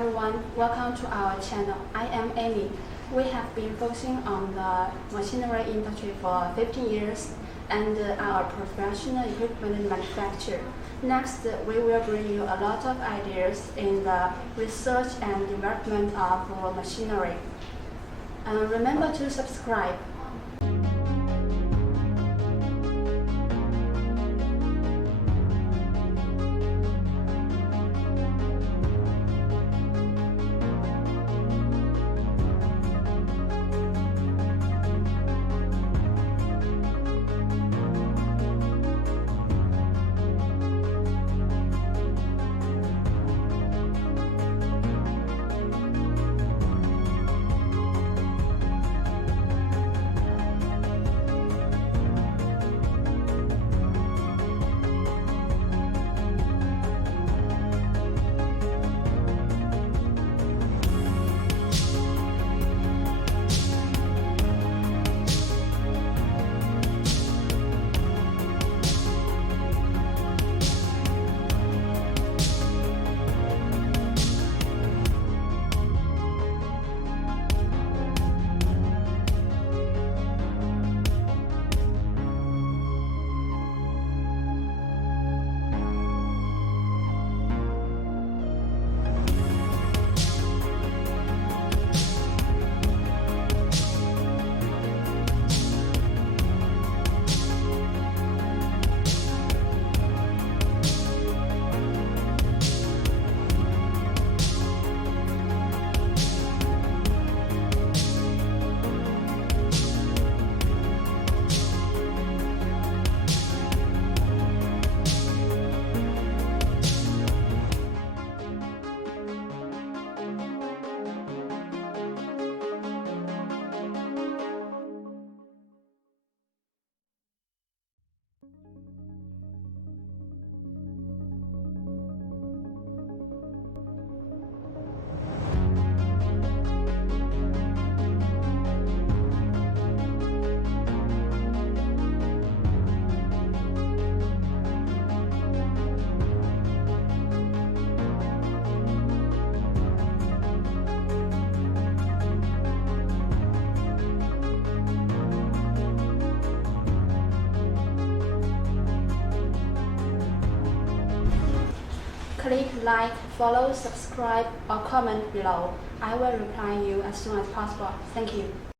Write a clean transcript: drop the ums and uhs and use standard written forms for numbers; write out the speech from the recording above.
everyone, welcome to our channel. I am Amy. We have been focusing on the machinery industry for 15 years and are a professional equipment manufacturer. Next, we will bring you a lot of ideas in the research and development of machinery. Remember to subscribe. Click like, follow, subscribe, or comment below. I will reply you as soon as possible. Thank you.